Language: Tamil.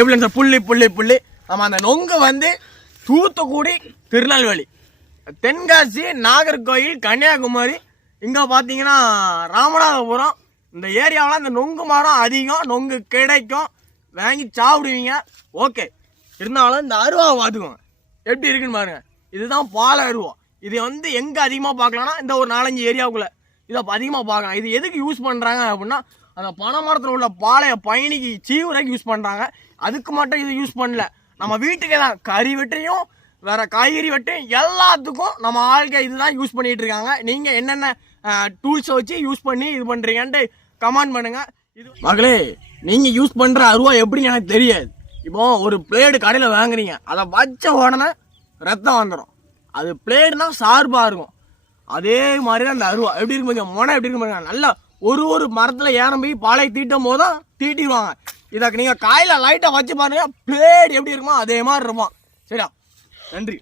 எப்படி புள்ளி புள்ளி புள்ளி. நம்ம அந்த நொங்கு வந்து தூத்துக்குடி, திருநெல்வேலி, தென்காசி, நாகர்கோயில், கன்னியாகுமரி, இங்கே பார்த்தீங்கன்னா ராமநாதபுரம், இந்த ஏரியாவில் இந்த நொங்கு மரம் அதிகம், நொங்கு கிடைக்கும், வாங்கி சாப்பிடுவீங்க. ஓகே, இருந்தாலும் இந்த அருவாவை பார்த்துக்கோங்க எப்படி இருக்குன்னு பாருங்க. இதுதான் பாலை அருவா. இது வந்து எங்கே அதிகமாக பார்க்கலாம்னா இந்த ஒரு 4-5 ஏரியாவுக்குள்ளே இதை அதிகமாக பார்க்கலாம். இது எதுக்கு யூஸ் பண்ணுறாங்க அப்படின்னா அந்த பனை மரத்தில் உள்ள பாலையை பயணிக்கு சீவுரைக்கு யூஸ் பண்ணுறாங்க. அதுக்கு மட்டும் இது யூஸ் பண்ணல, நம்ம வீட்டுக்கே தான் கறி வெட்டையும் வேற காய்கறி வெட்டையும் எல்லாத்துக்கும் நம்ம ஆளுங்க இதுதான் யூஸ் பண்ணிட்டு இருக்காங்க. நீங்கள் என்னென்ன டூல்ஸை வச்சு யூஸ் பண்ணி இது பண்ணுறீங்கன்ட்டு கமெண்ட் பண்ணுங்க. இது மகளே, நீங்கள் யூஸ் பண்ணுற அருவா எப்படின்னு எனக்கு தெரியாது. இப்போ ஒரு பிளேடு கடையில் வாங்குறீங்க, அதை வச்ச உடனே ரத்தம் வந்துடும். அது பிளேடுனா ஷார்ப்பாக இருக்கும். அதே மாதிரி தான் அந்த அருவா எப்படி இருக்கும் பாருங்க, முனை எப்படி இருக்கும் பாருங்க. நல்லா ஒரு மரத்தில் ஏறம் போய் பாலையை தீட்டும் போது தான் தீட்டிடுவாங்க. இதை நீங்கள் காயில் லைட்டாக வச்சு பாருங்க, பிளேடு எப்படி இருக்குமோ அதே மாதிரி இருக்கும். சரியா? நன்றி.